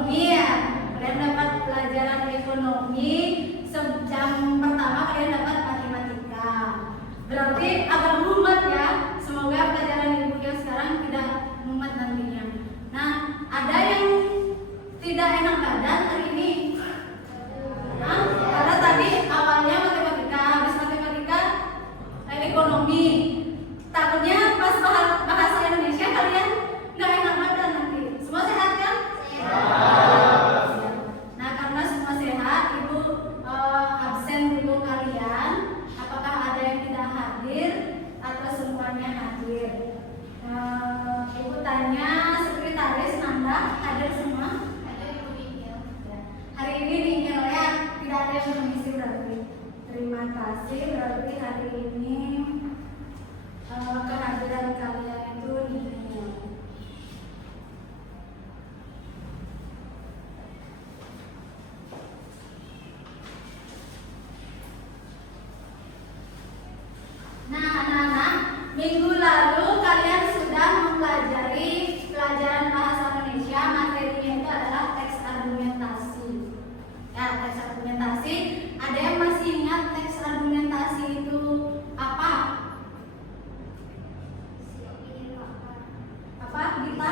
ekonomi ya. Kalian dapat pelajaran ekonomi, jam pertama kalian dapat matematika. Berarti agak mumet ya. Semoga pelajaran ibu yang sekarang tidak mumet nantinya. Nah, ada yang tidak enak badan hari ini. Nah, karena tadi awalnya matematika, habis matematika ekonomi. Takutnya pas bahasa Indonesia kalian nggak enak badan nanti. Semua sehat kan? Sehat. Nah, karena semua sehat, ibu absen dulu kalian. Apakah ada yang tidak hadir atau semuanya hadir? Ibu tanya sekretaris Nanda hadir semua? Hadir Ibu Ningil. Hari ini Ningil ya, tidak ada yang mengisi berarti. Terima kasih, berarti hari ini kehadiran kalian itu Ningil. Nah, anak-anak, minggu lalu kalian sudah mempelajari pelajaran bahasa Indonesia. Materinya itu adalah teks argumentasi. Ya, teks argumentasi. Ada yang masih ingat teks argumentasi itu apa? Apa, Gita?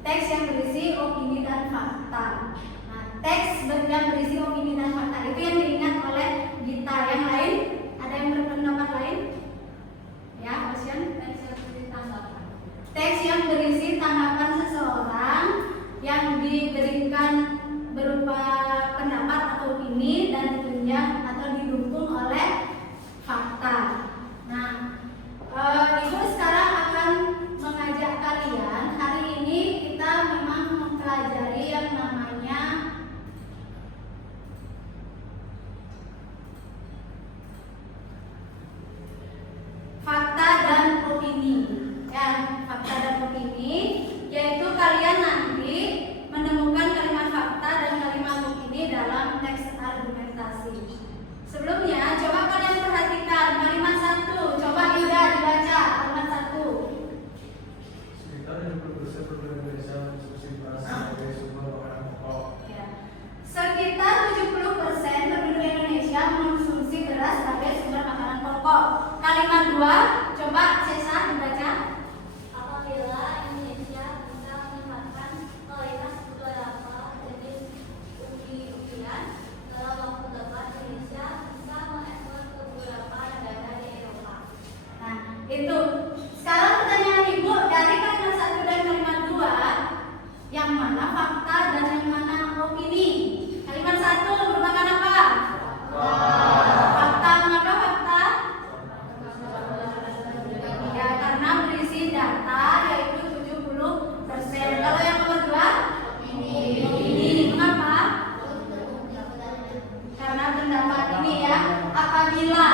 Teks yang berisi opini dan fakta. Nah, teks yang berisi opini dan fakta itu yang diingat oleh Gita. Yang lain? Ada yang berpendapat lain? Ya, Ocean? Teks yang berisi tanggapan seseorang yang diberikan berupa pendapat atau opini dan ditunjang atau didukung oleh fakta. Nah, ibu sekarang akan mengajak kalian. Hari ini kita memang mempelajari yang namanya fakta dan opini. Ya, fakta dan opini, yaitu kalian nanti menemukan kalimat fakta dan kalimat opini dalam teks argumentasi. Sebelumnya, coba kalian perhatikan kalimat 1. Coba Yuda dibaca kalimat 1. Sekitar 70% penduduk Indonesia mengkonsumsi beras sebagai sumber makanan pokok. Ya. Sekitar 70% penduduk Indonesia mengkonsumsi beras sebagai sumber makanan pokok. Kalimat 2, coba Sesa dibaca. Apabila Indonesia bisa meningkatkan kualitas beberapa jenis umbi-umbian dalam waktu dekat, Indonesia bisa mengekspor ke beberapa negara di Eropa. Nah, itu. Sekarang pertanyaan ibu, dari kalimat 1 dan kalimat 2, yang mana fakta dan yang mana opini? Kalimat 1 merupakan apa? Fakta. Mengapa fakta? Ya, karena berisi data yaitu 70%. Kalau yang nomor 2? Opini. Mengapa? Karena pendapat ini ya. Apabila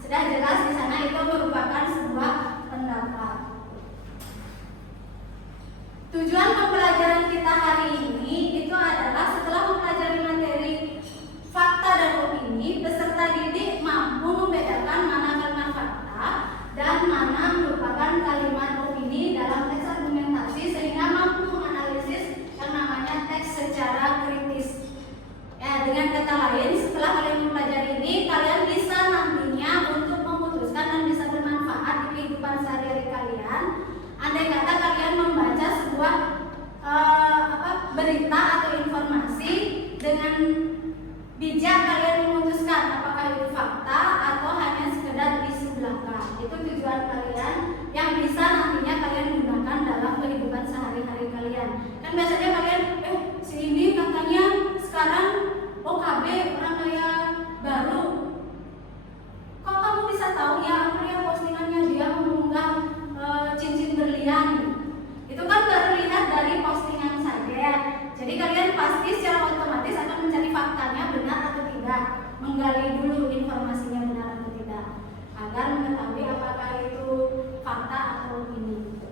sudah jelas di sana itu merupakan sebuah pendapat. Tujuan pembelajaran kita hari ini itu adalah setelah mempelajari materi fakta dan opini, peserta didik mampu membedakan mana kalimat fakta dan mana merupakan kalimat opini dalam teks argumentasi sehingga mampu menganalisis yang namanya teks secara kritis. Ya, dengan kata lain, setelah kalian mempelajari ini, kalian bisa nantinya untuk memutuskan dan bisa bermanfaat di kehidupan sehari-hari kalian. Andai kata kalian membaca sebuah berita atau informasi, dengan bijak kalian memutuskan apakah itu fakta atau hanya sekedar isu belaka. Itu tujuan kalian yang bisa nantinya kalian gunakan dalam kehidupan sehari-hari kalian. Kan biasanya kalian, si ini katanya sekarang OKB orang kaya baru. Kok kamu bisa tahu? Ya, aku lihat postingannya dia mengunggah cincin berlian. Itu kan baru lihat dari postingan saja. Jadi kalian pasti secara otomatis akan mencari faktanya benar atau tidak, menggali dulu informasinya benar atau tidak, agar mengetahui apakah itu fakta atau opini.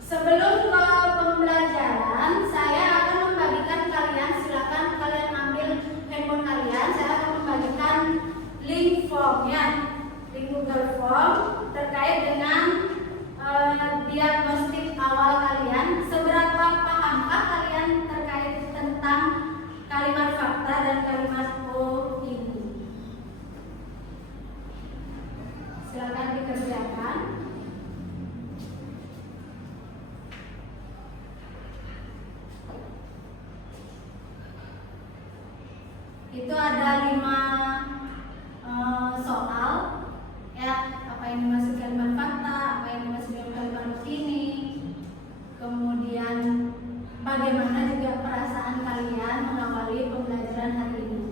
Sebelum ke pembelajaran, saya akan membagikan kalian, silakan kalian ambil handphone kalian. Saya akan membagikan link formnya, link Google Form terkait dengan diagnostik awal kalian. Seberapa Itu ada 5 soal, ya, apa yang dimaksud kalimat fakta, apa yang dimaksud dengan kalimat opini, kemudian bagaimana juga perasaan kalian mengawali pembelajaran hari ini.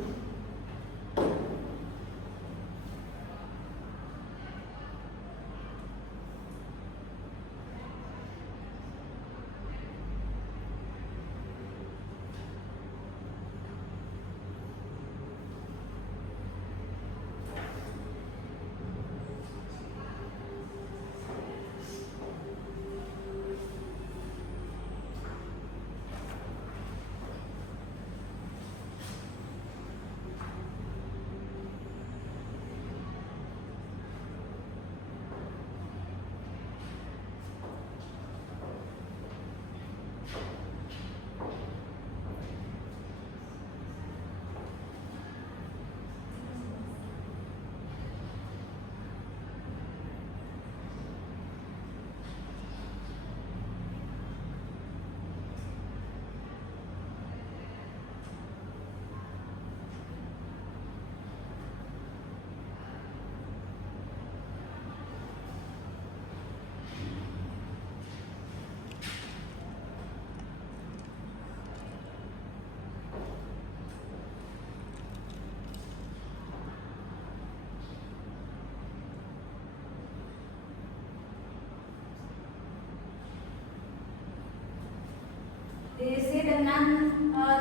Diisi dengan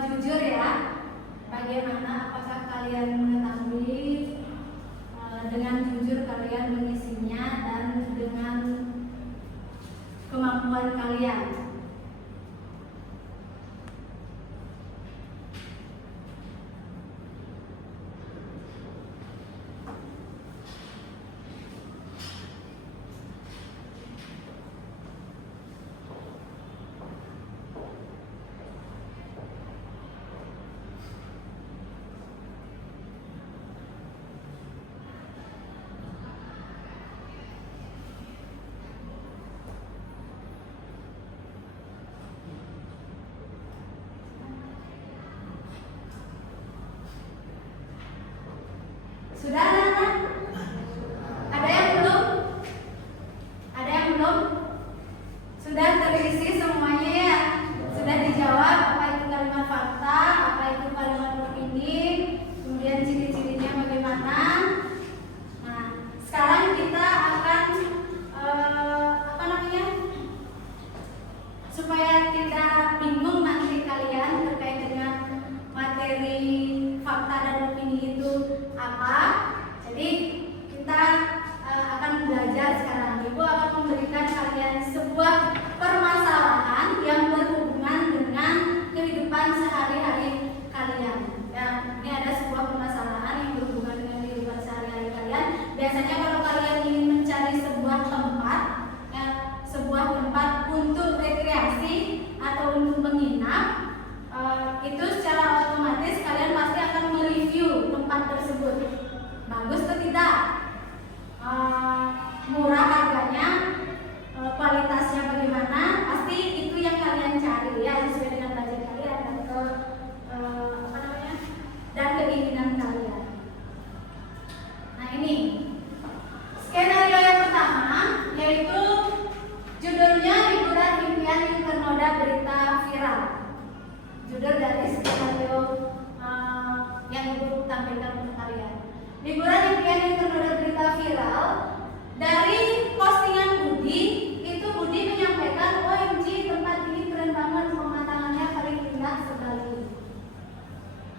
jujur ya. Bagaimana, apakah kalian mengetahui dengan jujur kalian mengisinya dan dengan kemampuan kalian. Sudah anak-anak? Ada yang belum? Ada yang belum? Sudah terisi semuanya ya? Sudah dijawab apa itu kalimat fakta, apa itu kalimat opini, kemudian ciri-cirinya bagaimana. Nah, sekarang kita akan supaya tidak bingung nanti kalian terkait dengan materi fakta dan opini itu apa. Jadi kita akan belajar sekarang. Ibu akan memberikan kalian sebuah permasalahan yang berhubungan dengan kehidupan sehari-hari kalian. Ya, ini ada sebuah permasalahan yang berhubungan dengan kehidupan sehari-hari kalian. Biasanya kalau kalian ingin mencari sebuah tempat, ya, sebuah tempat untuk rekreasi atau untuk menginap, itu secara otomatis kalian pasti akan mereview tempat tersebut. Bagus atau tidak? Murah harganya, kualitasnya bagaimana? Pasti itu yang kalian cari ya, sesuai dengan budget kalian dan keinginan kalian. Nah, ini skenario yang pertama, yaitu judulnya liburan impian yang ternoda berita viral. Judul dari skenario yang ibu tampilkan untuk kalian. Liburan impian yang ternoda berita viral. Dari postingan Budi, itu Budi menyampaikan, OMG tempat ini keren banget, pemandangannya paling indah sekali.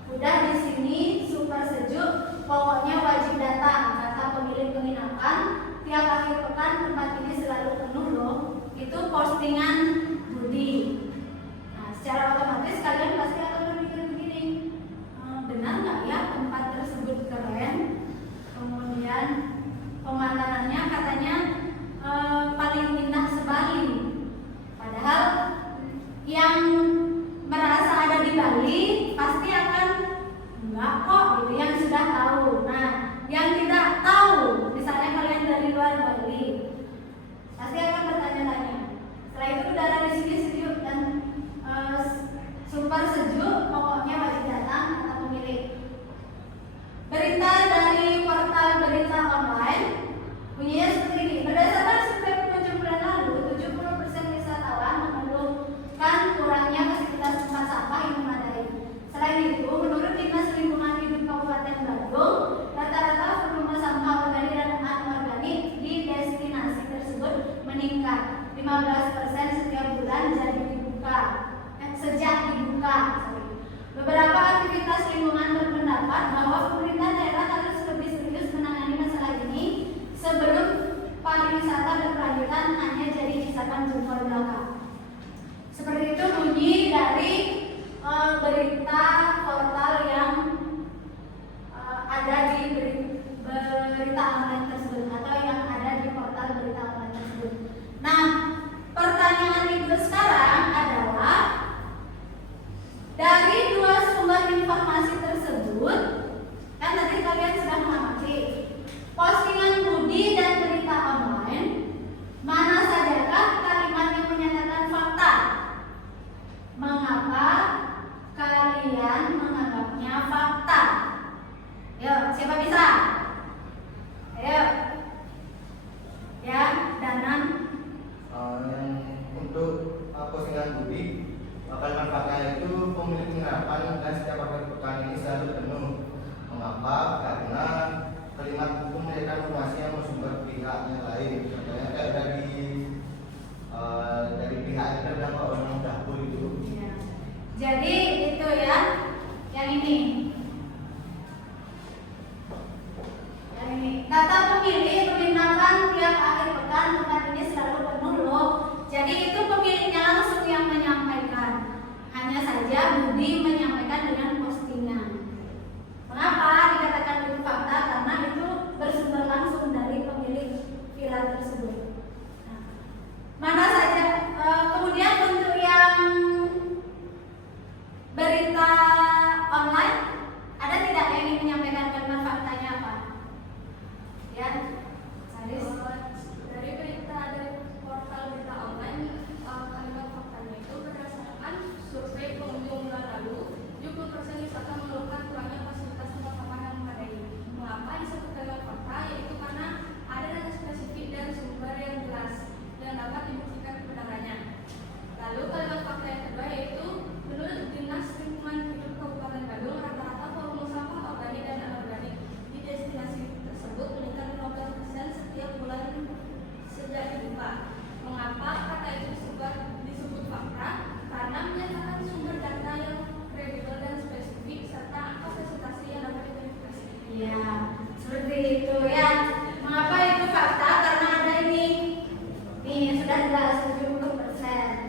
Udah di sini super sejuk, pokoknya wajib datang, kata pemilik penginapan. Tiap akhir pekan tempat ini selalu penuh loh. Itu postingan Budi. Nah, secara otomatis kalian pasti akan berpikir begini, benar nggak ya tempat tersebut keren? Kemudian pemandangannya katanya paling indah sebali. Padahal yang merasa ada di Bali pasti akan enggak kok, gitu, yang sudah tahu. Nah, yang tidak tahu, misalnya kalian dari luar Bali, pasti akan bertanya-tanya. Setelah itu udara di sini sejuk dan super sejuk, pokoknya wajib datang, kata pemilik sampaikan itu, menurut Dinas Lingkungan Hidup Kabupaten Bandung, rata-rata volume sampah organik dan anorganik di destinasi tersebut meningkat 15% setiap bulan sejak dibuka. Beberapa aktivitas lingkungan berpendapat bahwa pemerintah daerah harus lebih serius menangani masalah ini sebelum pariwisata berkelanjutan hanya jadi isapan jempol belaka. Seperti itu bunyi dari berita portal yang ada di berita online tersebut atau yang ada di portal berita online tersebut. Nah, pertanyaan ibu sekarang adalah dari dua sumber informasi tersebut, kan tadi kalian sudah mengamati postingan Budi dan berita online, mana sajakah kalimat yang menyatakan fakta? Mengapa kalian menganggapnya fakta? Yuk, siapa bisa? Ayo. Ya, Danan. Yang untuk postingan Budi, kalimat faktanya itu pemilik penginapan dan setiap akhir pekan ini selalu penuh. Mengapa? Karena kalimat itu memberikan informasi yang bersumber pihaknya lain. Contohnya kayak dari pihak itu dan orang dahulu itu. Ya. Jadi itu ya, yang ini. Yang ini. Kata pemilik penginapan tiap akhir pekan ini selalu penuh loh. Jadi itu pemiliknya langsung yang menyampaikan. Hanya saja Budi menyampaikan dengan postingan. Mengapa dikatakan itu fakta? Karena itu bersumber langsung dari pemilik viral tersebut. Nah, mana saja kemudian untuk yang berita online, ada tidak yang ingin menyampaikan kalimat faktanya apa? Ya, Saris. Dari berita dari portal berita online, kalimat faktanya itu berdasarkan survei pengunjung bulan lalu, 70% wisata mengeluhkan kurangnya fasilitas tempat sampah yang memadai. Mengapa disebut kalimat fakta? Yaitu karena ada data spesifik dan sumber yang jelas dan dapat dibuktikan kebenarannya. Lalu kalimat fakta yang kedua yaitu menurut Dinas Lingkungan Hidup Kabupaten Bandung, rata-rata volume sampah organik dan anorganik di destinasi tersebut meningkat 15% setiap bulan sejak dibuka. Mengapa kata itu disebut fakta? Karena menyatakan sumber data yang kredibel dan spesifik serta angka presentasi yang dapat diverifikasi. Ya, seperti itu ya. Mengapa itu fakta? Karena ada ini. Nih, sudah jelas 70%,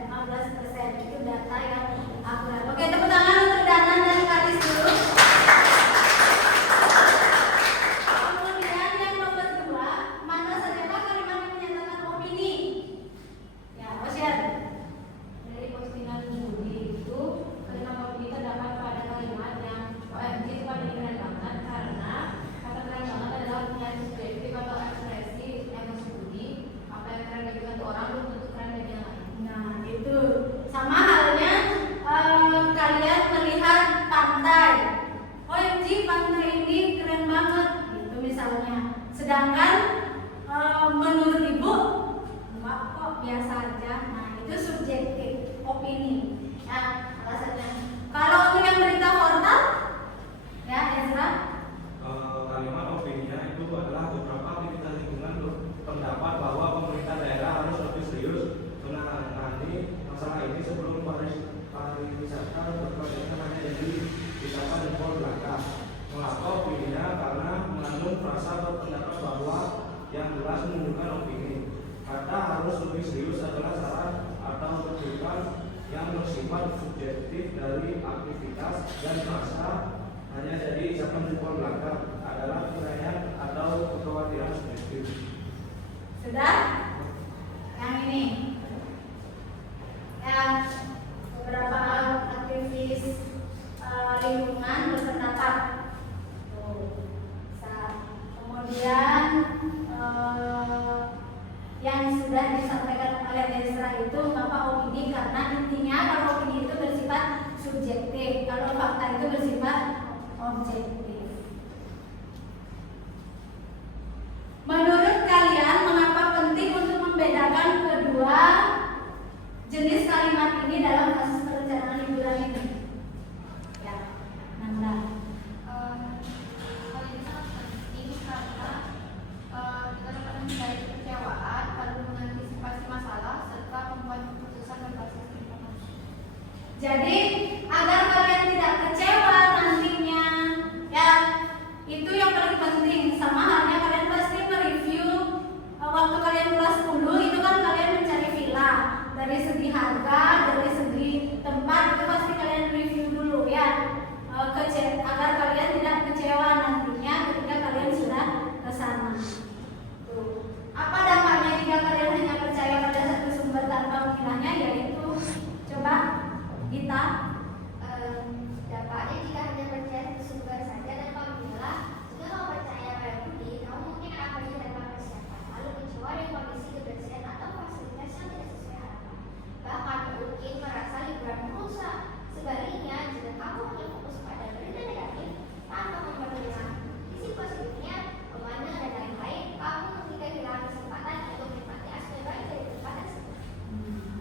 15% itu data yang akurat. Oke, tepuk tangan untuk Danan dan Karis dulu. Kemudian yang nomor 2, mana sajakah kalimat yang menyatakan opini? Ya, Osyan. Dari postingan Budi itu, kalimat opini terdapat pada kalimat yang OMG itu pada keren banget karena kata keren banget adalah penyair subjektif atau ekspresi emosi Budi. Apa yang keren bagi satu orang belum tentu keren bagi yang lain. Nah, itu sama halnya kalian melihat pantai. OMG, pantai ini keren banget, gitu misalnya. Sedangkan menurut ibu, enggak kok, biasa aja. Nah, itu subjektif, opini. Ya, alasannya. Kalau untuk yang berita portal, ya Ezra. Kalimat opininya itu adalah beberapa aktivitas lingkungan berpendapat bahwa pemerintah daerah harus lebih serius menangani masalah ini sebelum pariwisata berkelanjutan hanya jadi wisata jempol belaka. Mengapa opininya? Karena mengandung frasa berpendapat bahwa yang jelas menunjukkan opini. Kata harus lebih serius adalah syarat atau rujukan yang bersifat subjektif dari aktivitas dan frasa hanya jadi isapan jempol belaka adalah penilaian atau kekhawatiran subjektif. Sudah? Yang ini. Yang beberapa aktivis lingkungan berpendapat. Kemudian yang sudah disampaikan oleh Ezra itu mengapa opini? Karena intinya kalau opini itu bersifat subjektif, kalau fakta itu bersifat objektif. Menurut kalian mengapa penting untuk membedakan kedua jenis kalimat ini dalam kasus perencanaan liburan ini? Ya, Jadi agar kalian tidak kecewa nantinya, ya itu yang paling penting. Sama halnya kalian pasti mereview waktu kalian kelas 10 itu kan kalian mencari villa dari segi harga, dari segi tempat itu pasti kalian review dulu ya, agar kalian tidak kecewa nantinya ketika kalian sudah ke sana. Tuh. Apa dampaknya jika kalian hanya percaya pada satu sumber tanpa memilahnya? Yaitu, coba Gita. Dampaknya jika hanya percaya satu sumber saja tanpa memilah, jika kamu percaya pada bukti, kamu mungkin akan pergi tanpa persiapan, lalu kecewa dengan kondisi kebersihan atau fasilitas yang tidak sesuai harapan. Bahkan mungkin merasa liburan merusak. Sebaliknya, jika kamu hanya fokus pada berita negatif tanpa mempertimbangkan sisi positifnya, memandang dan lain-lain, kamu mungkin kehilangan kesempatan untuk menikmati aspek baik dari tempat tersebut.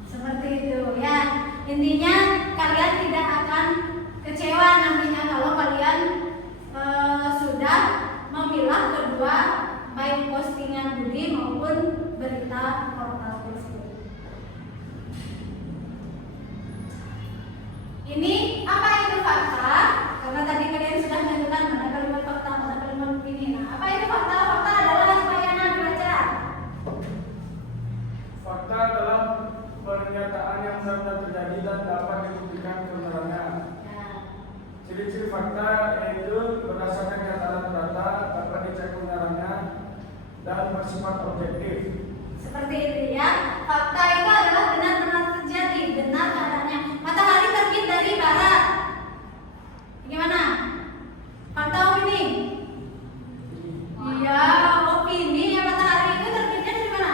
Seperti itu ya. Intinya kalian tidak akan kecewa nantinya kalau kalian sudah memilah kedua baik postingan Budi maupun berita portal tersebut. Ini apa itu fakta? Karena tadi kalian sudah menentukan mana kalimat fakta, mana kalimat opini. Nah, apa itu fakta? Fakta adalah supaya dibaca. Fakta adalah pernyataan yang benar-benar terjadi dan dapat dibuktikan kebenarannya. Ciri-ciri fakta yaitu berdasarkan kenyataan data, dapat dicek kebenarannya, dan bersifat objektif. Seperti itu ya. Fakta itu adalah benar-benar terjadi, benar adanya. Matahari terbit dari barat. Gimana? Fakta opini? Iya, opini ya. Matahari itu terbitnya dari mana?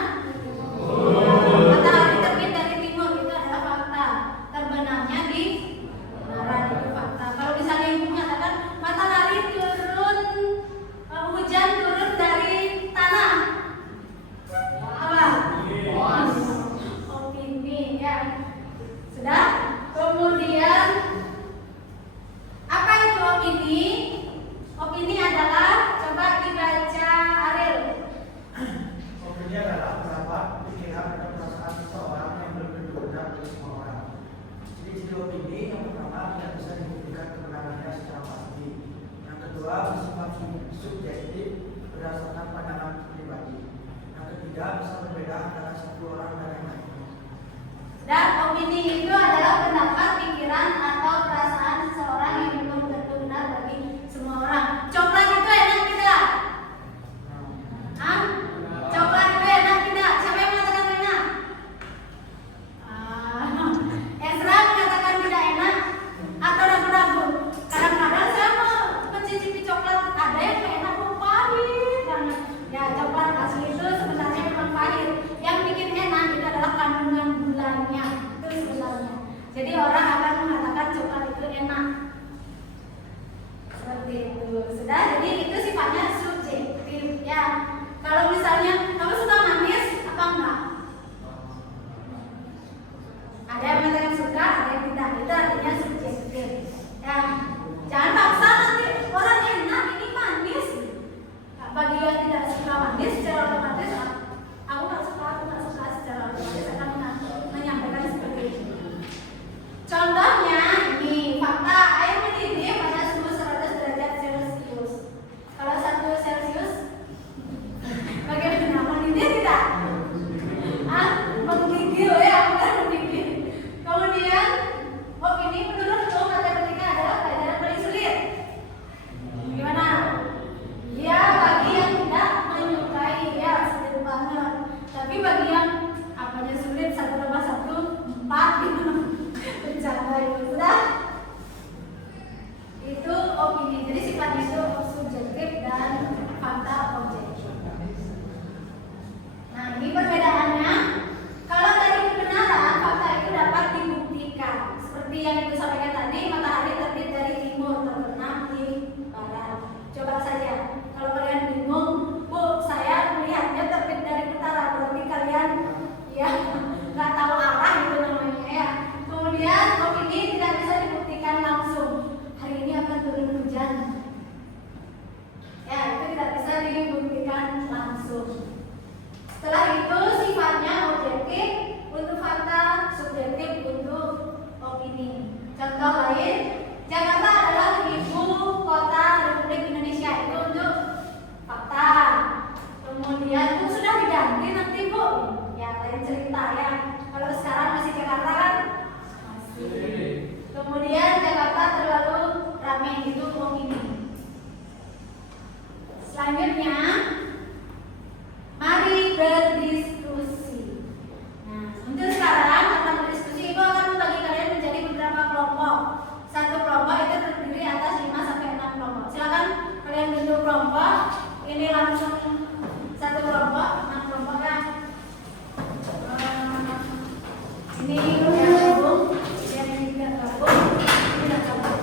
Matahari terbit dari timur, itu adalah fakta. Terbenamnya di barat, itu fakta. Kalau misalnya ibu mengatakan matahari turun, hujan turun dari tanah, apa? Opini ya. Sudah? Kemudian apa itu opini? Opini adalah, coba dibaca Ariel. Opini adalah pendapat, pikiran, dan perasaan seseorang yang berbeda dari semua orang. Ciri-ciri opini yang pertama tidak bisa dibuktikan kebenarannya secara pasti. Yang kedua bersifat subjektif berdasarkan pandangan pribadi. Yang ketiga bisa berbeda antara satu orang dan yang lain. Dan opini itu adalah pendapat, pikiran, atau perasaan seseorang yang belum tentu benar bagi semua orang. Coklat itu enak tidak? Hah? Coklat itu enak tidak? Siapa yang mengatakan enak? Ezra mengatakan tidak enak atau ragu-ragu. Kadang-kadang saya mau mencicipi coklat, ada yang enak, pahit banget. Ya, coklat asli itu sebenarnya memang pahit. Yang bikin enak itu adalah kandungan gulanya, itu sebenarnya. Jadi orang akan mengatakan coklat itu enak. Seperti itu. Sudah, jadi itu sifatnya subjektif ya. Kalau misalnya kamu suka manis apa enggak? Ada yang mengatakan suka, ada yang tidak. Itu artinya subjektif. Ya, jangan paksa nanti orang enak ini manis. Bagi yang tidak suka manis secara otomatis, aku nggak suka secara otomatis akan menyampaikan seperti itu. Contohnya ini fakta air mendidih pada suhu 100 derajat Celcius. Kalau 1 Celcius, bagaimana? Mendidih tidak? Menggigil ya, bukan mendidih. Kemudian opini menurutku matematika adalah pelajaran paling sulit. Gimana? Ya, bagi yang tidak menyukai ya sulit banget. Tapi bagi yang apanya sulit 1 tambah 1 4 gitu. Bercanda itu sudah. Itu opini. Jadi sifatnya itu subjektif dan fakta objektif. Nah, ini perbedaannya. Kalau dari kebenaran, fakta itu dapat dibuktikan. Seperti yang ibu sampaikan tadi, matahari terbit dari timur, terbenam di barat. Coba saja. Kalau kalian bingung, Bu, saya melihatnya terbit dari utara, berarti kalian ya nggak tahu arah itu namanya ya. Kemudian opini tidak bisa dibuktikan langsung. Hari ini akan turun hujan. Ya, itu tidak bisa dibuktikan langsung. Setelah itu sifatnya objektif untuk fakta, subjektif untuk opini. Contoh contoh lain, Jakarta adalah ibu kota Republik Indonesia, itu untuk fakta. Kemudian Bu sudah diganti nanti Bu, ya lain cerita ya. Kalau sekarang masih Jakarta kan? Masih. Kemudian Jakarta terlalu ramai, itu opini. Selanjutnya, mari berdiskusi. Nah, untuk sekarang tentang berdiskusi itu akan membagi kalian menjadi beberapa kelompok. Satu kelompok itu terdiri atas 5 sampai 6 kelompok. Silakan kalian bentuk kelompok. Ini langsung satu kelompok, 6 kelompok ya. Ini yang gabung, yang tidak gabung, tidak gabung.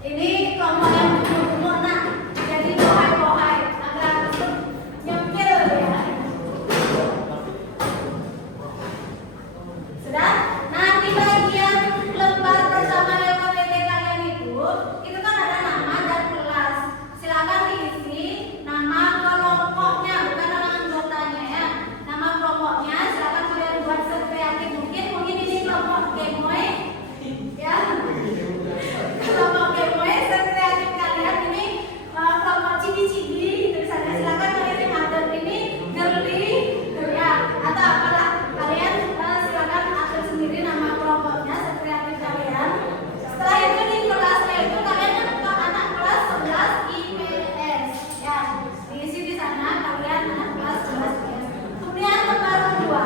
Ini kelompok yang gemuk-gemuk, nah, jadi pohai-pohai, agak nyempil ya. Sudah? Nah, di bagian lembar bersama LKPD kalian itu kan ada nama dan kelas. Silakan diisi nama kelompoknya, bukan nama anggotanya ya. Nama kelompoknya silakan kalian buat sekreatif mungkin ini kelompok gemoy ya. Kelompok gemoy sekreatif kalian ini kelompok cibi-cibi gitu saja. Silakan kalian atur ini girly ya atau apalah kalian silakan atur sendiri nama kelompoknya sekreatif kalian. Setelah itu di kelasnya itu kalian untuk anak kelas 11 IPS ya, diisi di sana kalian anak kelas 11 IPS. Kemudian lembar kedua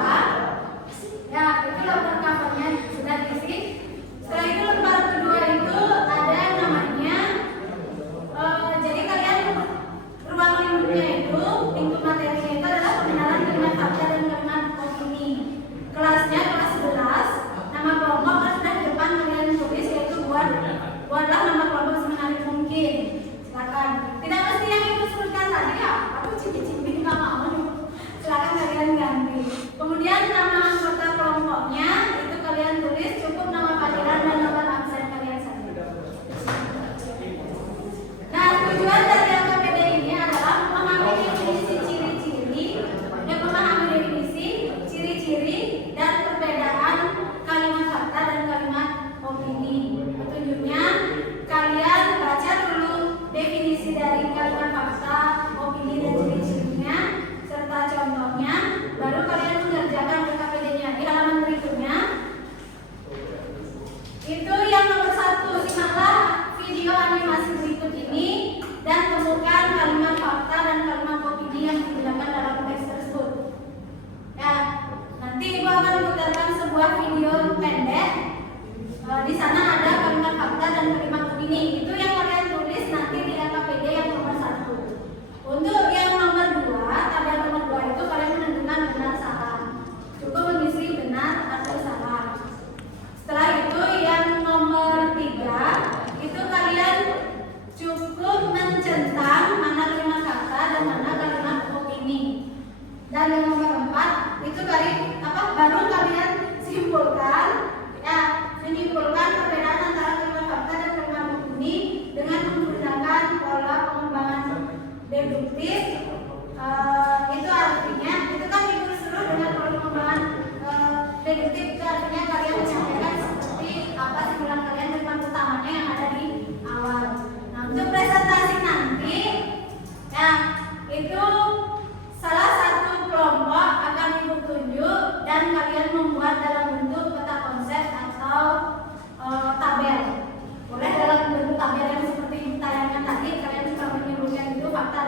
ya, itu lembar covernya sudah diisi. Setelah itu lembar kedua itu ada namanya jadi kalian ruang lingkupnya itu lingkup materinya itu adalah pengenalan kalimat fakta dan kalimat opini. Kelasnya kelas 11, nama kelompok kan sudah di depan kalian tulis, yaitu buatlah nama kelompok semenarik mungkin. Silakan. Tidak mesti yang ibu sebutkan tadi ya, aku cibi-cibi nggak mau. Silakan kalian ganti. Kemudian nama anggota kelompoknya itu kalian tulis cukup nama panggilan dan nomor absen kalian saja. Nah, tujuan dari LKPD ini adalah memahami definisi ciri-ciri, dan perbedaan kalimat fakta dan kalimat opini. Petunjuknya kalian baca dulu definisi dari kalimat fakta, opini dan ciri-cirinya serta contohnya, baru kalian mengerjakan LKPD-nya di halaman berikutnya. Itu yang nomor 1, simaklah video animasi berikut ini dan temukan kalimat fakta dan kalimat opini yang digunakan dalam teks tersebut. Ya, nanti ibu akan putarkan sebuah video pendek. Di sana ada kalimat fakta dan kalimat opini. Itu yang kalian tulis nanti di LKPD yang nomor 1. Untuk yang nomor 2, tabel nomor 2 itu kalian menentukan benar salah. Cukup mengisi benar atau salah. Setelah itu yang nomor 3 itu kalian cukup mencentang mana kalimat fakta dan mana kalimat opini. Dan yang nomor 4 itu baru kalian simpulkan ya, menyimpulkan perbedaan antara kalimat fakta dan kalimat opini dengan menggunakan pola pengembangan deduktif. Itu artinya itu kan disuruh dengan pola pengembangan deduktif. Itu artinya kalian menyampaikan seperti apa simpulan kalian dengan utamanya yang ada di awal. Nah, untuk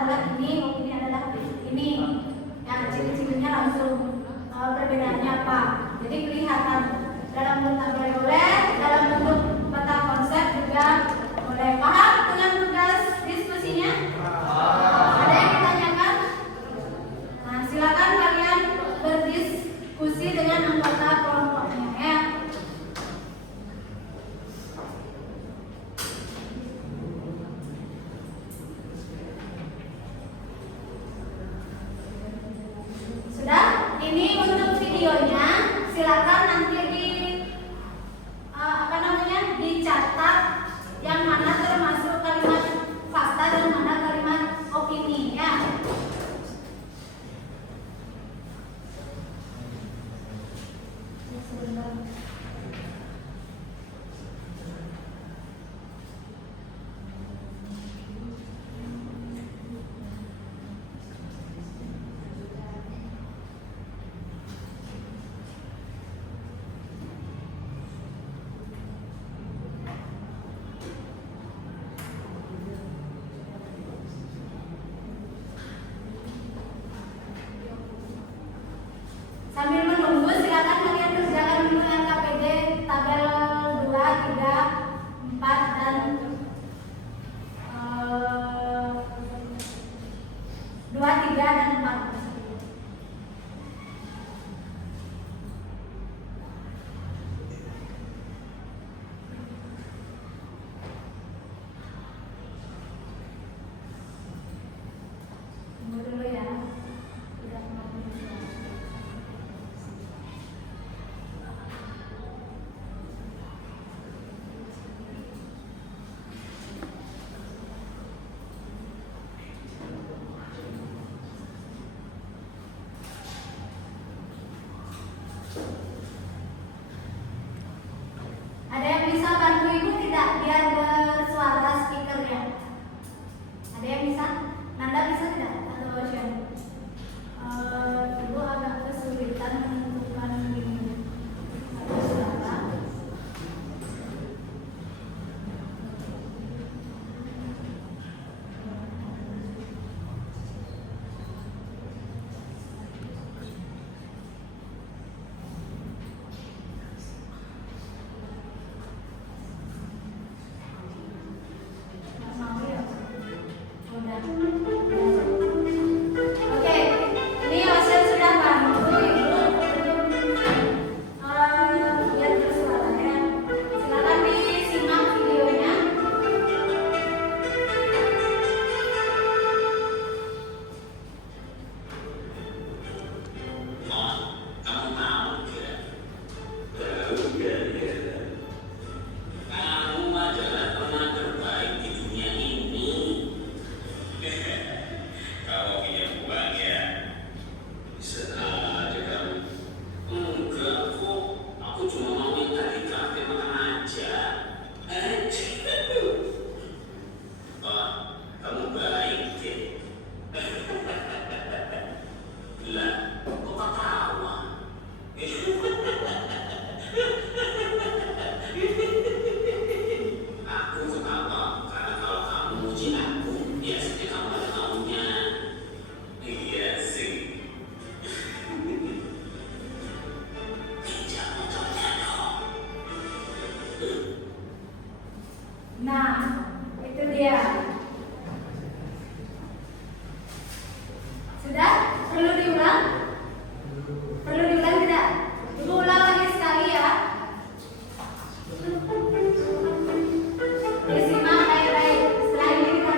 adalah ini adalah ini. Ya, ciri-cirinya langsung perbedaannya apa. Jadi kelihatan dalam bentuk tabel boleh, dalam bentuk peta konsep juga boleh. Paham dengan tugas diskusinya? Ada yang ditanyakan? Nah, silakan kalian berdiskusi dengan anggota kelompoknya ya. Sudah? Ini untuk videonya. Silakan nanti dicatat yang mana termasuk kalimat fakta dan mana kalimat opini ya. Sambil menunggu, silakan kalian kerjakan dulu LKPD tabel 2, 3, 4 dan 2, 3 dan 4. Tunggu dulu ya. Ada yang bisa bantu ibu tidak biar bersuara speakernya? Ada yang bisa? Nanda bisa tidak? Atau Shen? Ibu agak kesulitan menentukan ini. Suara. Mau ya? Udah. Oke, ini Osen sudah bantu ibu biar bersuara ya. Silakan disimak videonya. Kamu tahu gak? Tahu gak ya? Kamu adalah teman terbaik di dunia ini. Kamu punya uang ya? Bisa aja kamu. Enggak kok, aku cuma mau minta di kafe makan aja. Oh, kamu baik ya? Lah, kok ketawa? Aku ketawa karena kalau kamu muji aku, biasanya kamu ada maunya. Iya sih. Pinjam motornya dong. Nah, itu dia. Sudah? Perlu diulang? Perlu diulang tidak? Ibu ulang lagi sekali ya. Disimak baik-baik. Setelah ini kita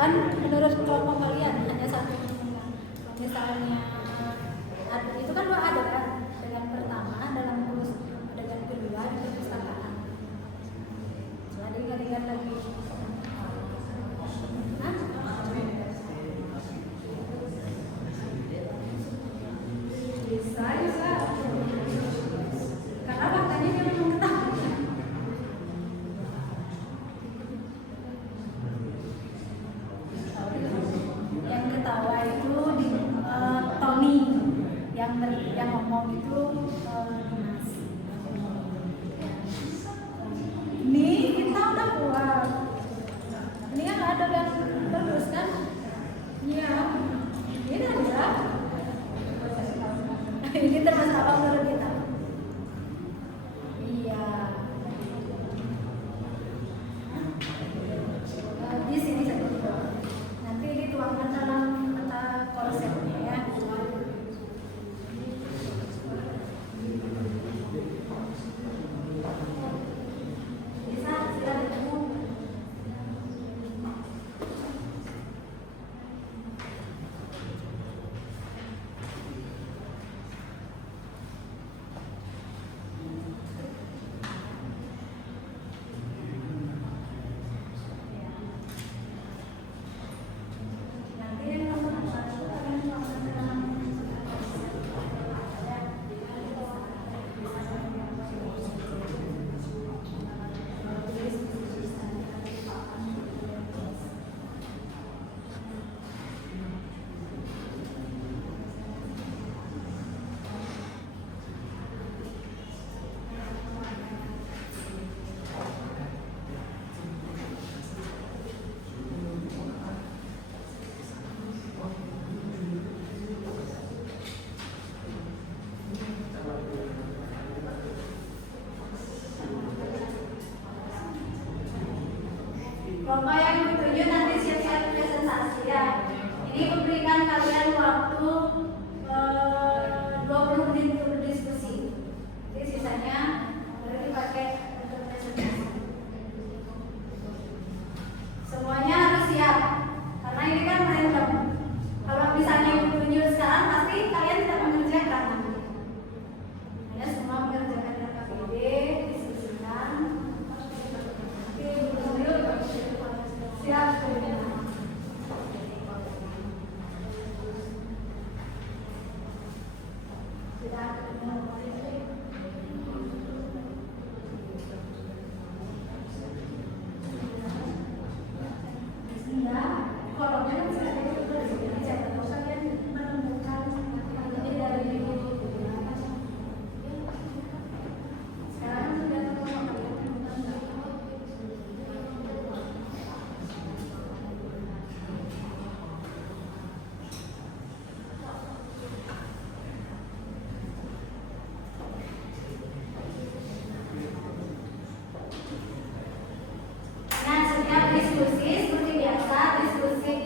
kan menurut kelompok kalian hanya satu undang-undang. Kalau misalnya itu kan 2 adegan, adegan pertama dalam kursus, adegan kedua di perpustakaan. Jadi adegan lagi. Hah? Bisa. Karena faktanya dia belum ketahui. Yang ketawa itu Tony, yang ngomong itu Dimas. Ini kita udah keluar. Ini kan ada yang terus kan? Iya. Ini ada. Ini termasuk apa menurut kita? Iya. Di sini saja. Nanti dituangkan dalam kata konsepnya ya. Bisa silakan. Kelompok yang ketujuh nanti siap-siap presentasi ya. Ini memberikan kalian waktu 20 menit untuk berdiskusi. Jadi sisanya boleh dipakai untuk presentasi. Semuanya harus siap, karena ini kan random. Kalau misalnya yang tunjuk sekarang, pasti kalian tidak mengerjakan. Hanya semua mengerjakan RKPD, diskusikan. Siap.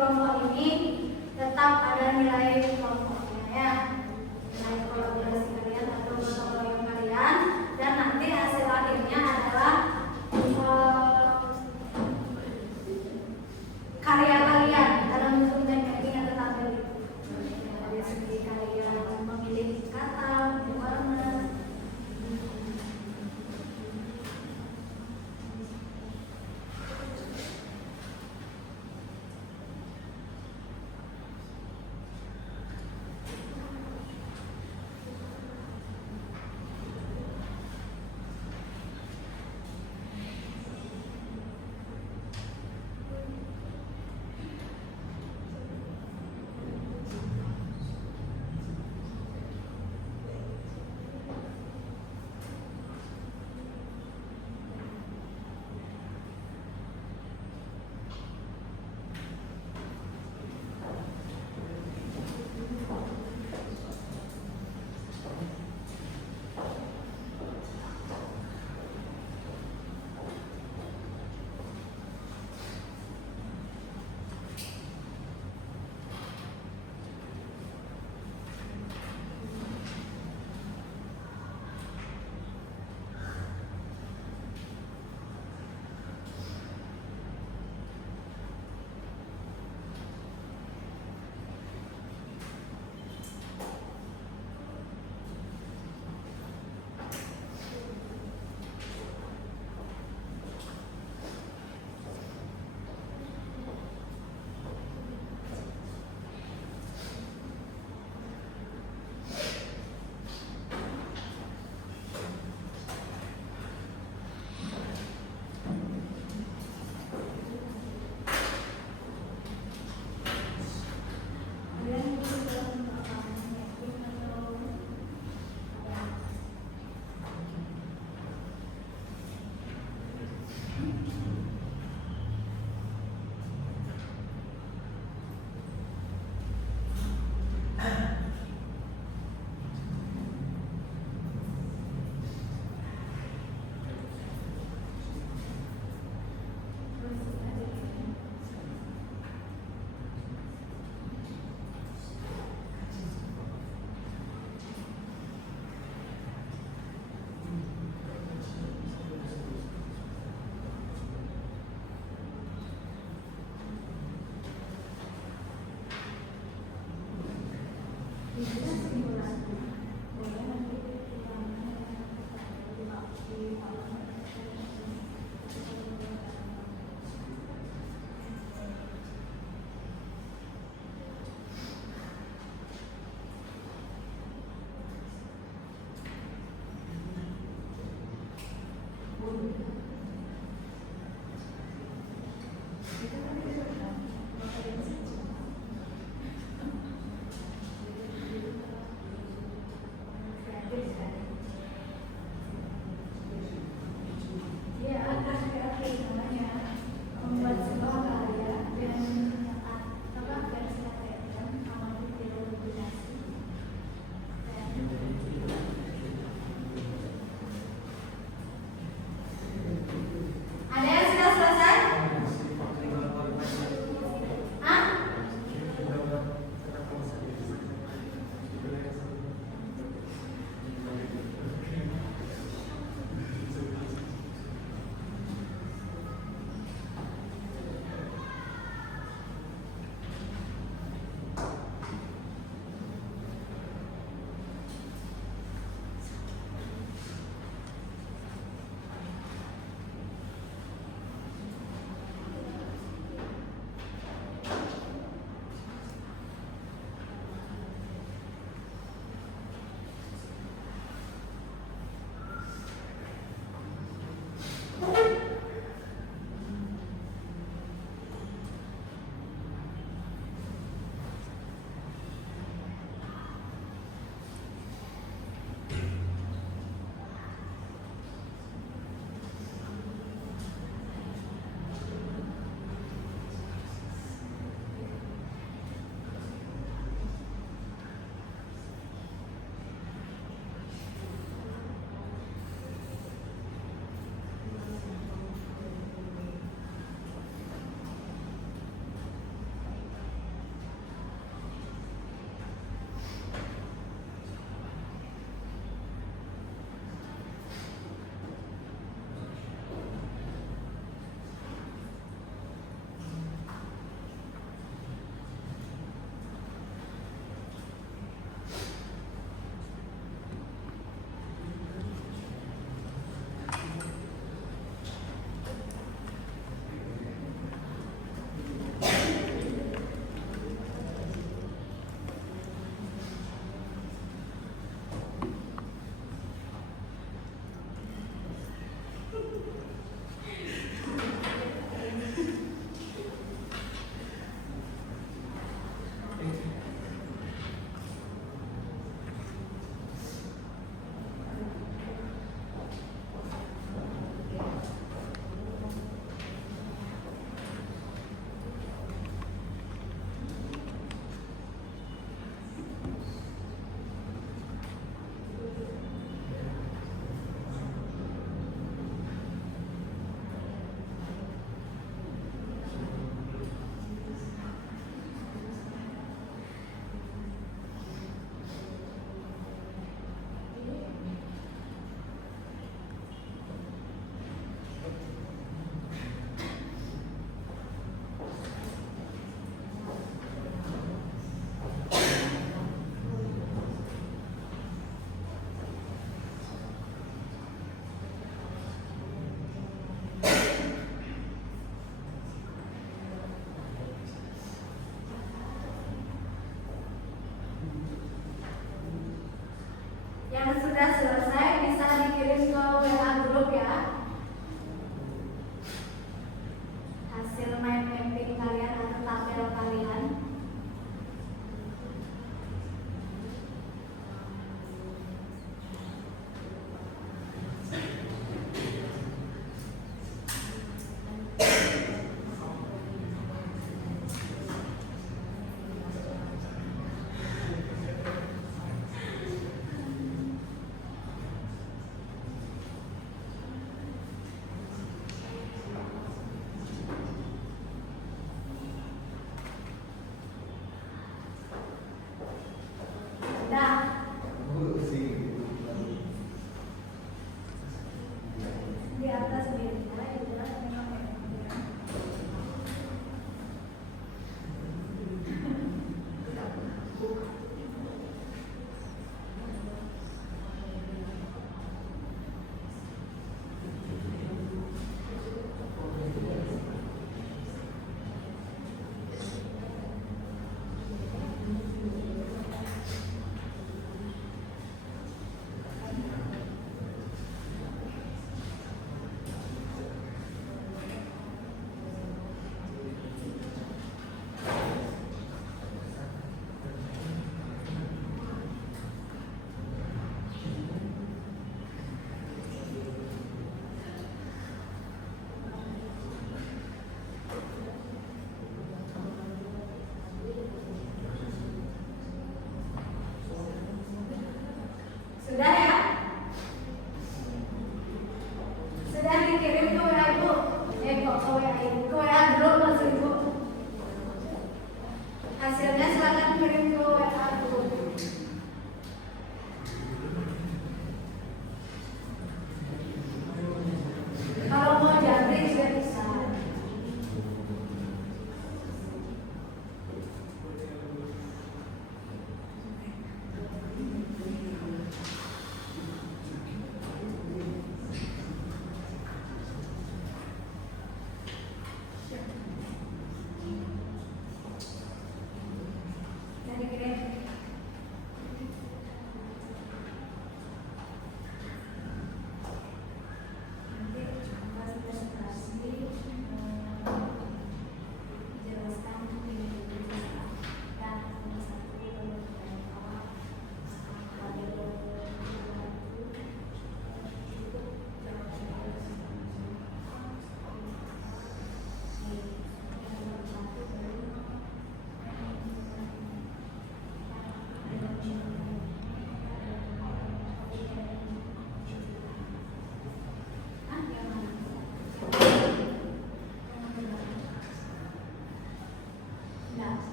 Kelompok ini tetap ada nilai kelompoknya ya, nilai kolaborasi kalian atau gotong royong kalian, dan nanti hasil akhirnya adalah karya kalian dalam bentuk mapping atau tabel itu. Dari segi kalian memilih kata, warna. Dia akan kreatif namanya membuat sebuah karya yang versi kreatif amati telekomunikasi. Ada yang sudah selesai?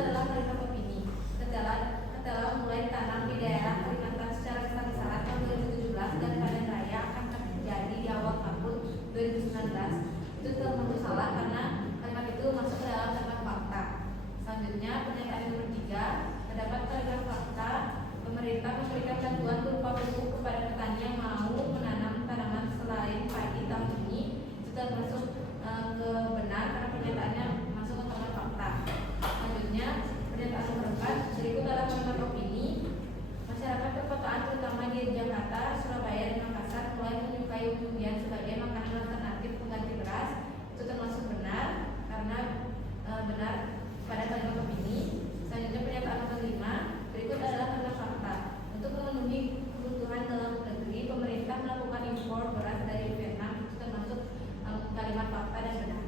adalah kalimat opini. Setelah mulai tanam di daerah Kalimantan secara besar-besaran tahun 2017 dan panen raya akan terjadi di awal tahun 2019, itu termasuk salah karena kalimat itu masuk ke dalam kalimat fakta. Selanjutnya pernyataan nomor 3, terdapat kalimat fakta pemerintah memberikan bantuan berupa pupuk kepada petani yang mau menanam tanaman selain padi tahun ini, itu termasuk benar karena pernyataannya masuk ke kalimat fakta. Selanjutnya pernyataan nomor 4, berikut adalah kalimat opini. Masyarakat perkotaan terutama di Jakarta, Surabaya, dan Makassar mulai menyukai umbi-umbian sebagai makanan alternatif pengganti beras, itu termasuk benar karena benar pada kalimat opini. Selanjutnya pernyataan nomor 5, berikut adalah kalimat fakta. Untuk memenuhi kebutuhan dalam negeri, pemerintah melakukan impor beras dari Vietnam, itu termasuk kalimat fakta dan benar.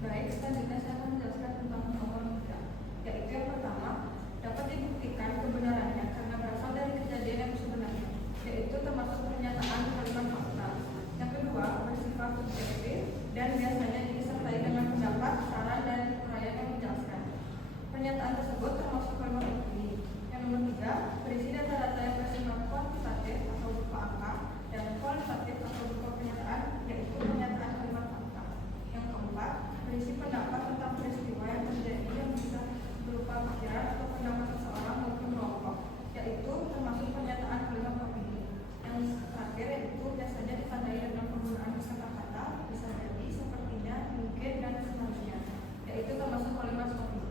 Baik, selanjutnya saya akan menjelaskan tentang nomor 3, yaitu yang pertama, dapat dibuktikan kebenarannya karena berasal dari kejadian yang sebenarnya, yaitu termasuk pernyataan kalimat fakta. Yang kedua, bersifat subjektif dan biasanya disertai dengan pendapat, saran, dan uraian yang menjelaskan. Pernyataan tersebut termasuk kalimat opini. Yang nomor 3, berisi data-data yang bersifat kuantitatif atau berupa angka dan kualitatif atau berupa pernyataan, yaitu pernyataan kalimat fakta. Yang keempat, berisi pendapat tentang peristiwa yang terjadi yang bisa berupa pikiran atau pendapat seseorang maupun kelompok, yaitu termasuk pernyataan kalimat opini. Yang terakhir yaitu biasanya ditandai dengan penggunaan kata-kata, bisa jadi, sepertinya, mungkin, dan seterusnya, yaitu termasuk kalimat opini.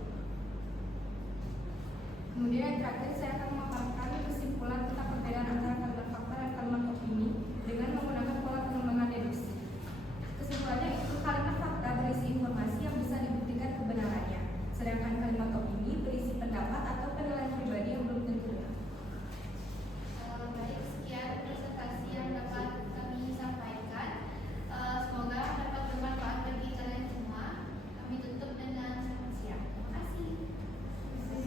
Kemudian yang terakhir saya akan memaparkan kesimpulan tentang perbedaan antara kalimat fakta dan kalimat opini dengan menggunakan pola pengembangan deduksi. Kesimpulannya itu kalimat fakta berisi informasi yang bisa dibuktikan kebenarannya, sedangkan kalimat opini berisi pendapat atau penilaian pribadi yang belum tentu benar. Baik, sekian presentasi yang dapat kami sampaikan. Semoga dapat bermanfaat bagi kalian semua. Kami tutup dengan selamat siang. Terima kasih.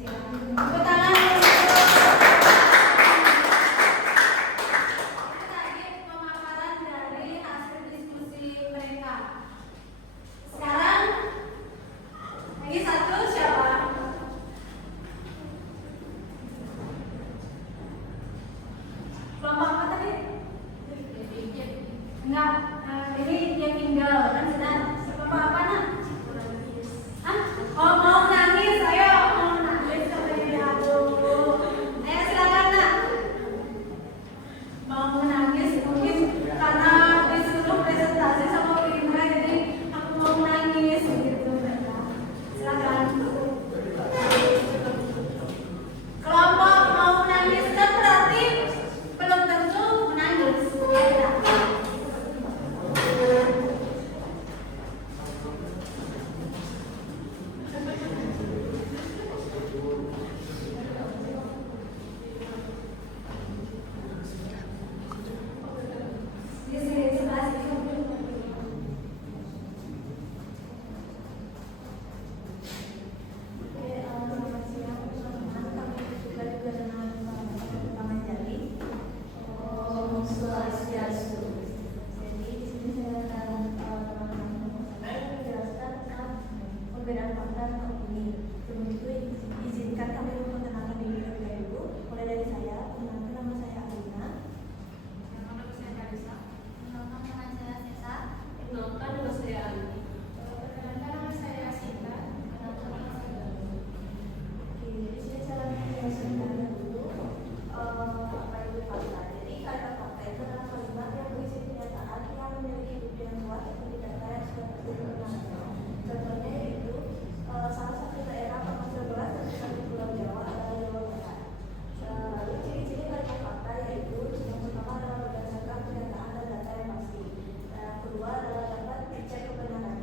Tepuk tangan. Itu tadi pemaparan dari hasil diskusi mereka. Sekarang lagi satu siapa? Kelompok apa tadi? Enggak, ini yang tinggal kan sudah. Kelompok apa nak? Hah? Oh, mau nangis, ayo mau nangis katanya. Aduh, ayo silakan nak. Mau nangis mungkin karena disuruh presentasi sama Indra jadi aku mau nangis gitu. Silakan. Kelompok mau nangis kan berarti belum tentu menangis. Ya tidak? Di sini sebelah sini. Oke, selamat siang teman-teman. Kami juga dengan Pak Manjali. Om Swastiastu. Jadi di sini saya akan menjelaskan tentang perbedaan fakta dan opini. Sebelum itu izinkan kami memperkenalkan diri terlebih dahulu. Mulai dari saya, perkenalkan nama saya Alina. Nama saya Karisa. Perkenalkan nama saya Sesa. Perkenalkan nama saya Ali. Perkenalkan nama saya Sinta. Perkenalkan nama saya Dani. Oke, di sini saya akan menjelaskan dulu apa itu fakta. Jadi kalimat fakta itu adalah kalimat yang berisi pernyataan yang memiliki bukti yang kuat seperti data yang sudah terkenal. Contohnya yaitu salah satu daerah penghasil beras terbesar di Pulau Jawa adalah Jawa Barat. Lalu ciri-ciri kalimat fakta yaitu yang pertama adalah berdasarkan pernyataan dan data yang pasti. Dan yang kedua adalah dapat dicek kebenarannya.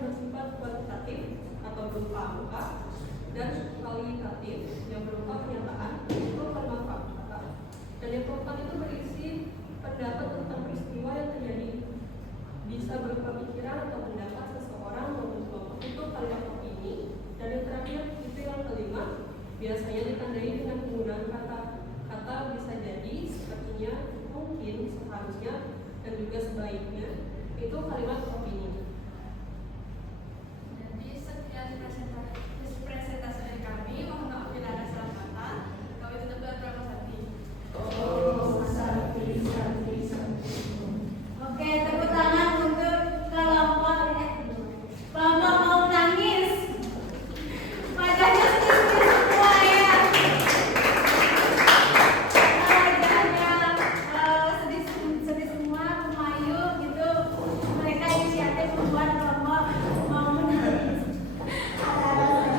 yang bersifat kuantitatif atau berupa angka, dan kualitatif yang berupa pernyataan itu kalimat fakta. Dan yang keempat itu berisi pendapat tentang peristiwa yang terjadi, bisa berupa pikiran atau pendapat seseorang maupun kelompok itu kalimat opini. Dan yang terakhir itu yang kelima, biasanya ditandai dengan penggunaan kata bisa jadi, sepertinya, mungkin, seharusnya, dan juga sebaiknya. Itu kalimat opini. Jadi sekian presentasi dari kami. Mohon maaf bila ada salah kata. Kami tutup dengan prasasti. Oke, tepuk tangan untuk kelompok kelompok mau nangis. Wajahnya sedih semua ya. Wajahnya sedih semua, memayu gitu. Mereka inisiatif membuat kelompok mau menangis. Ada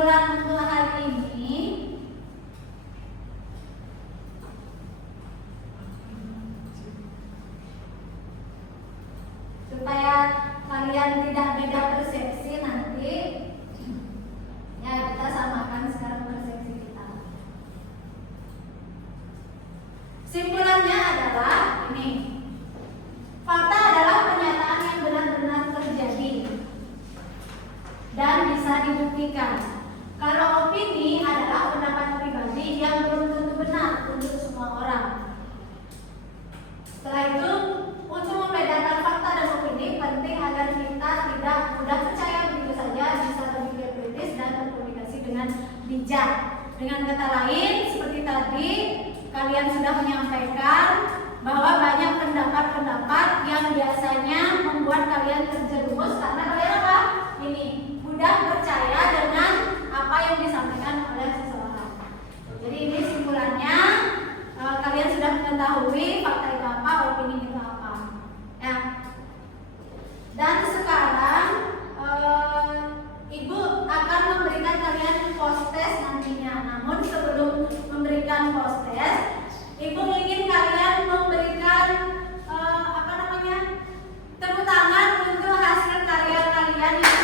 kesimpulan untuk hari ini, supaya kalian tidak beda persepsi nanti, ya kita samakan sekarang persepsi kita. Simpulannya adalah ini: fakta adalah pernyataan yang benar-benar terjadi dan bisa dibuktikan. Kalau opini adalah pendapat pribadi yang belum tentu benar untuk semua orang. Setelah itu, untuk membedakan fakta dan opini penting agar kita tidak mudah percaya begitu saja, bisa berpikir kritis dan berkomunikasi dengan bijak. Dengan kata lain, seperti tadi kalian sudah menyampaikan bahwa banyak pendapat-pendapat yang biasanya membuat kalian terjerumus karena kalian apa? Ini mudah percaya dengan apa yang disampaikan oleh seseorang. Jadi ini simpulannya, kalian sudah mengetahui fakta itu apa, opini itu apa, ya. Dan sekarang Ibu akan memberikan kalian post test nantinya. Namun sebelum memberikan post test, Ibu ingin kalian memberikan tepuk tangan untuk hasil karya kalian yang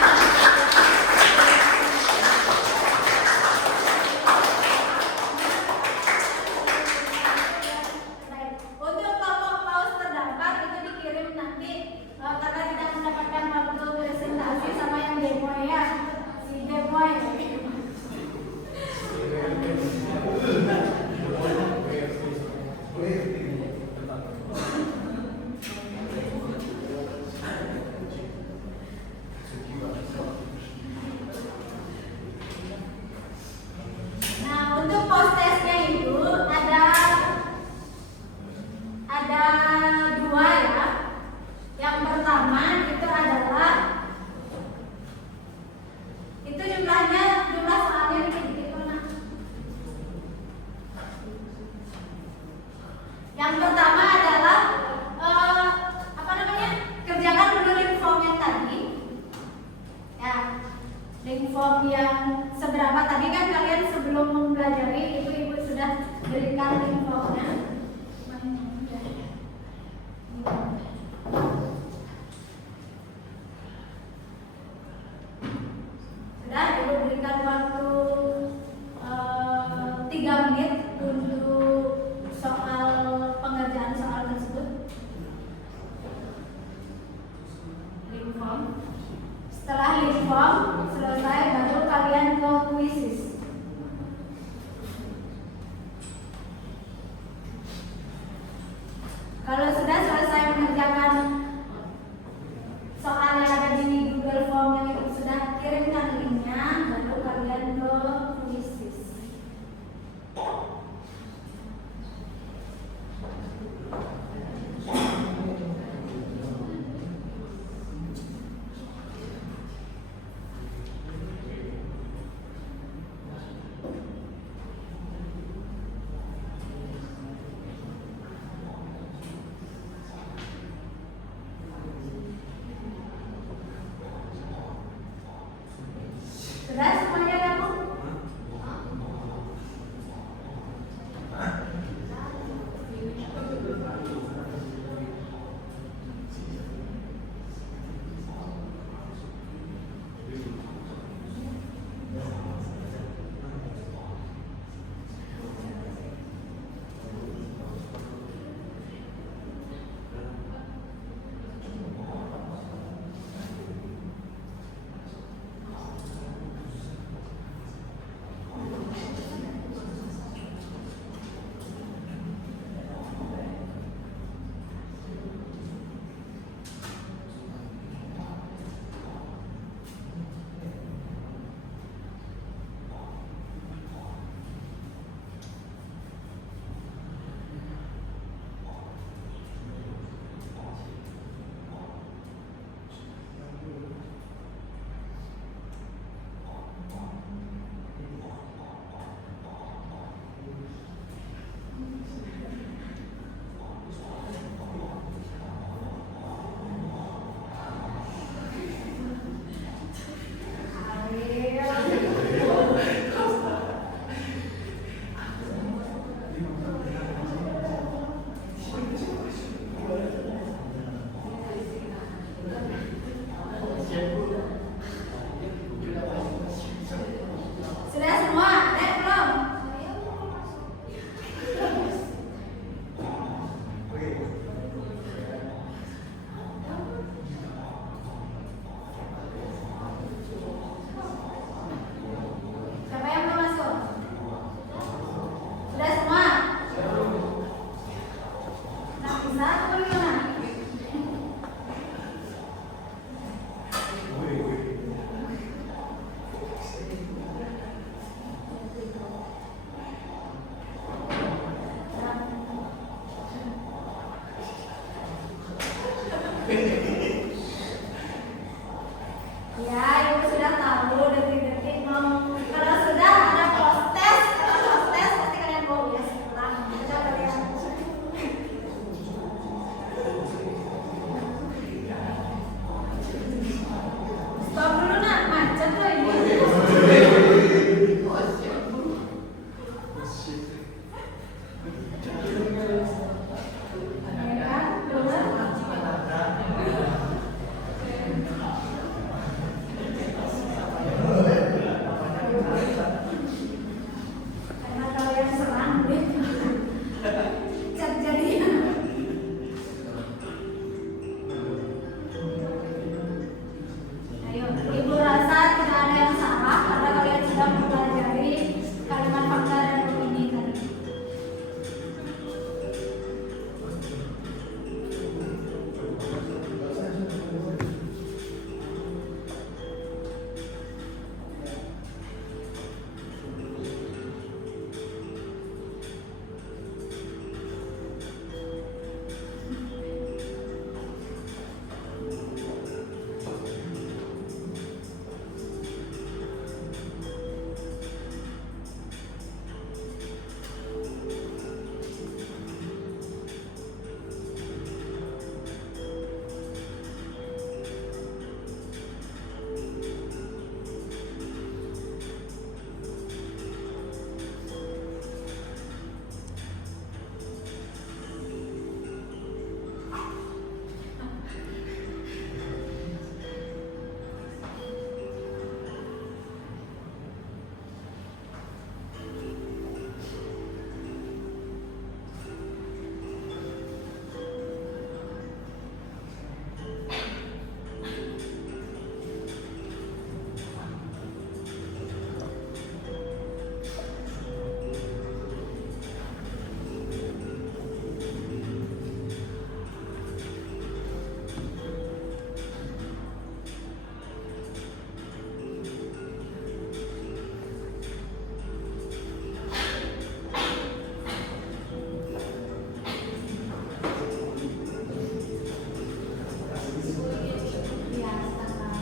untuk kelompok paus terdampak itu dikirim nanti, karena tidak mendapatkan waktu presentasi sama yang demo ya, si demo ya. Nah, untuk post testnya itu ada dua ya. Yang pertama itu adalah jumlah soalnya dikit mana? Yang pertama adalah kerjakan dulu link form yang tadi. Ya, link form yang seberapa tadi kan kalian sebelum mempelajari ibu sudah berikan link formnya. Sudah ibu berikan waktu 3 menit untuk pengerjaan soal tersebut. Link form. Setelah link form selesai, baru kalian ke quizzes. Kalau sudah selesai mengerjakan soal yang ada di Google Form yang ibu sudah kirimkan linknya, baru kalian ke quizzes. Ya, ibu sudah tahu detik-detik mau. Kalau sudah ada postes pasti kalian mau ya sekarang. Coba kalian. Stop dulu nak, macet loh ini. Karena kalian serang deh. Cat jadinya. Ayo, ibu rasa tidak ada yang salah karena kalian sudah mempelajari kalimat fakta dan opini tadi. Ya, silakan.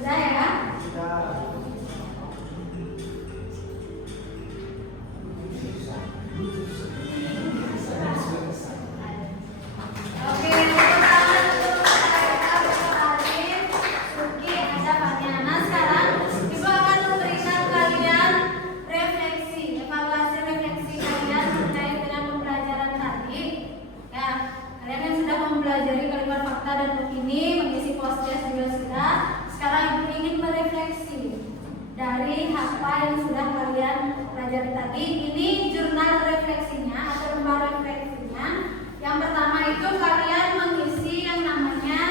Sudah ya? Oke, tepuk tangan untuk Arif, Suki, Ada, Fatiana. Sekarang Ibu akan memberikan kalian refleksi, evaluasi refleksi kalian terkait dengan pembelajaran tadi. Ya, kalian yang sudah mempelajari kalimat fakta dan opini, mengisi post-test juga sudah. Sekarang Ibu ingin merefleksi dari apa yang sudah kalian pelajari tadi. Ini jurnal refleksinya atau lembar refleksinya. Yang pertama itu kalian mengisi yang namanya,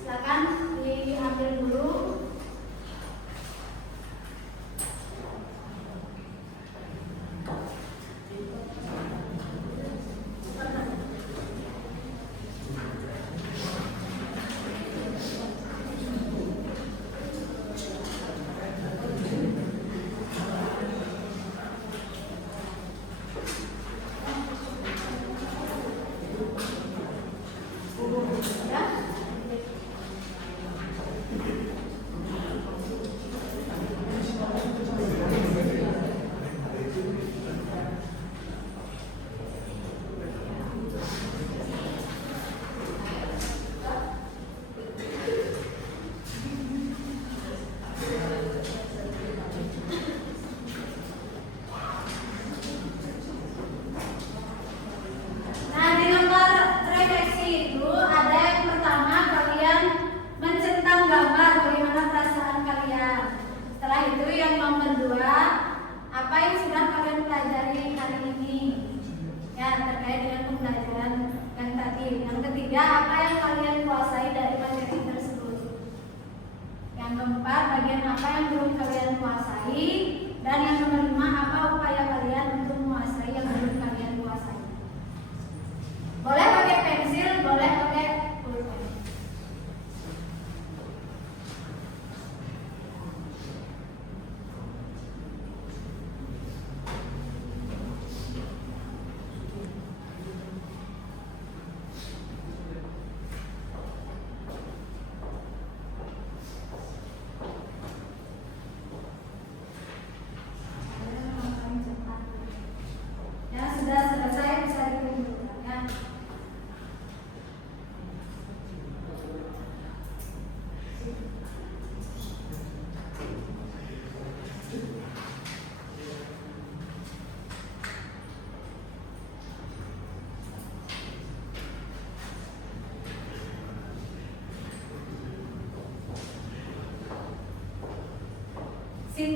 silakan diambil dulu.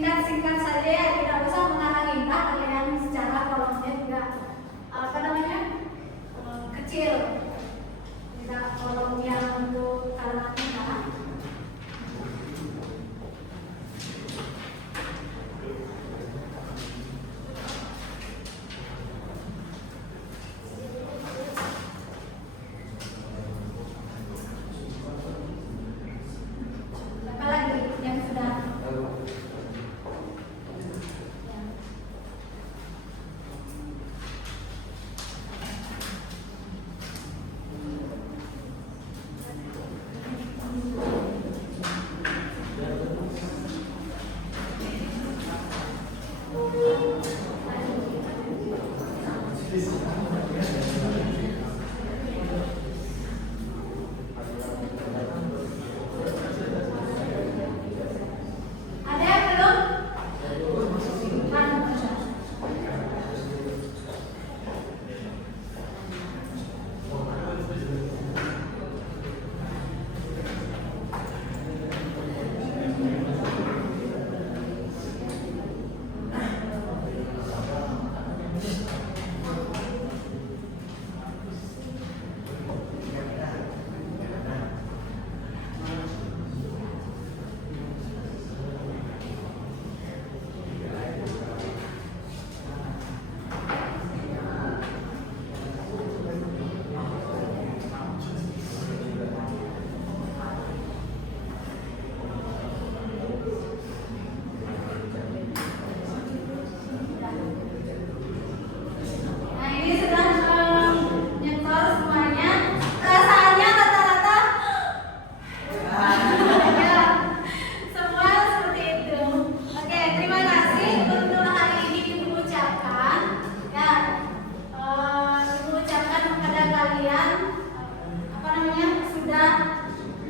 singkat-singkat saja ya, tidak usah mengarang-indah kalian secara kolomnya juga kecil, tidak kolom yang untuk kalimat indah. Apa lagi yang sudah ada yang belum? Nah ini sudah menyetor semuanya. Perasaannya rata-rata ya, semua seperti itu. Oke, terima kasih untuk hari ini Ibu ucapkan ya, Ibu ucapkan kepada kalian sudah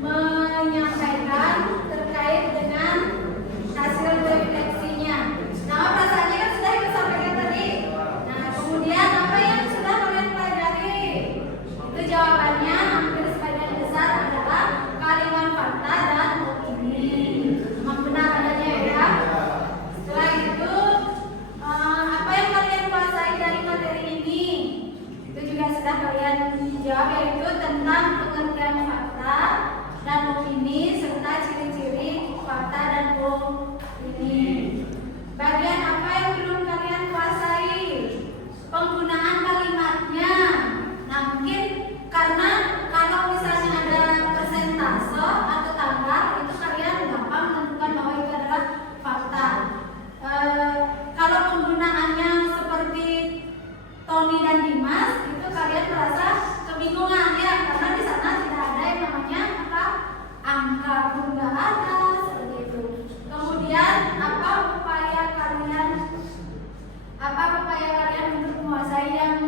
menyampaikan terkait dengan hasil refleksinya. Nah, perasaannya kan sudah Ibu sampaikan tadi. Nah, kemudian apa yang sudah kalian pelajari? Itu jawabannya hampir sebagian besar adalah kalimat fakta dan opini. Memang benar adanya ya. Setelah itu apa yang kalian kuasai dari materi ini? Itu juga sudah kalian jawab, yaitu tentang pengertian fakta dan opini serta ciri-ciri fakta dan opini. Bagian apa yang belum kalian kuasai? Penggunaan kalimatnya. Nah, mungkin karena kalau misalnya ada persentase atau tanggal, itu kalian gampang menentukan bahwa itu adalah fakta. Kalau penggunaannya seperti Tony dan Dimas, itu kalian merasa kebingungan ya, karena di sana tidak ada yang namanya angka pun nggak ada seperti itu. Kemudian apa upaya kalian untuk menguasai yang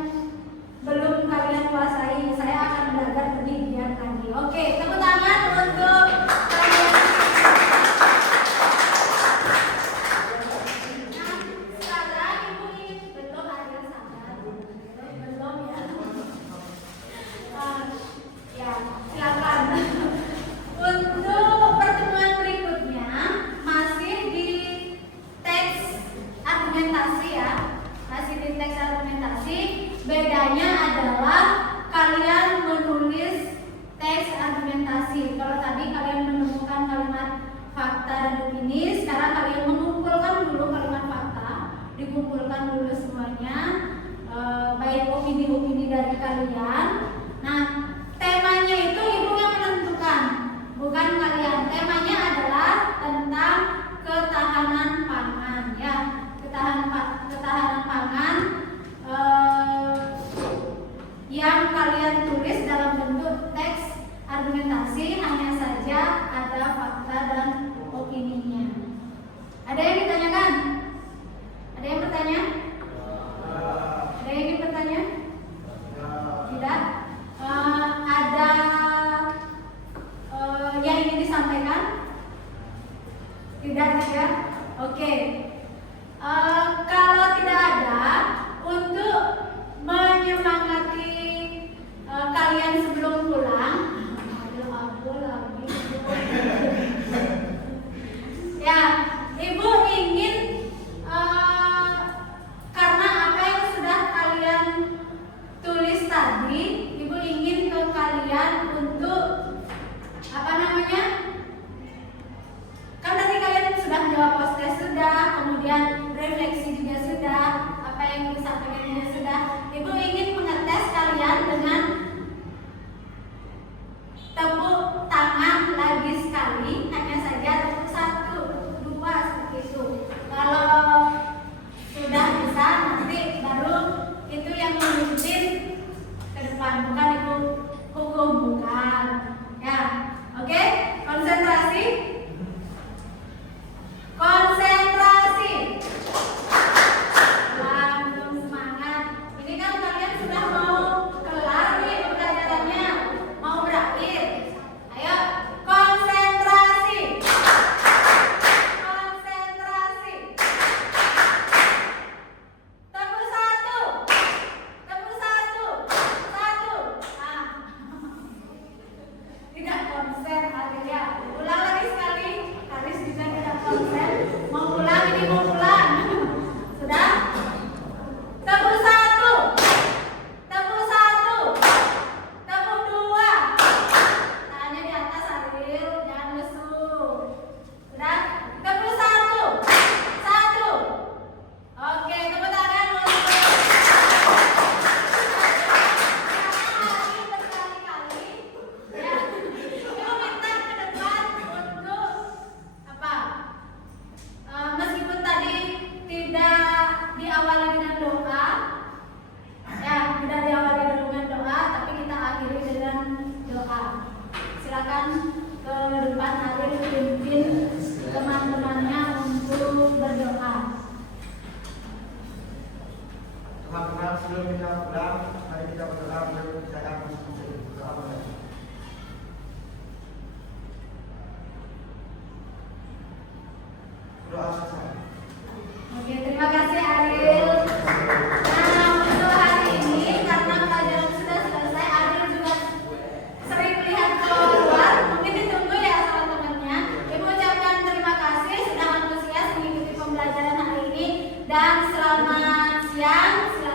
belum kalian kuasai? Saya akan belajar lebih giat lagi. Oke, tepuk tangan untuk kalian. Nah, sekarang Ibu ingin belum ada sabar, belum ya? Ya, silakan. Untuk pertemuan berikutnya masih di teks argumentasi ya, masih di teks argumentasi. Bedanya adalah kalian menulis teks argumentasi. Kalau tadi kalian menemukan kalimat fakta dan opini, sekarang kalian mengumpulkan dulu kalimat fakta, dikumpulkan dulu semuanya, baik opini-opini dari kalian. Nah, temanya itu Ibu yang menentukan, bukan kalian. Temanya adalah tentang ketahanan pangan ya, ketahanan pangan yang kalian tulis dalam bentuk teks argumentasi, hanya saja ada fakta dan opininya. Ada yang ditanyakan? Ada yang bertanya? Ada yang ingin bertanya? Tidak? silakan ke depan Ariel pimpin teman-temannya untuk berdoa. Teman-teman, sebelum kita pulang, mari kita berdoa untuk kita masing-masing. Doa bersama. Doa bersama. Oke, terima kasih Ariel. Nah, untuk hari ini karena pelajaran sudah selesai, Ariel juga sering melihat keluar. Mungkin ditunggu ya sama temannya. Ibu ucapkan terima kasih sudah antusias mengikuti pembelajaran hari ini dan selamat siang.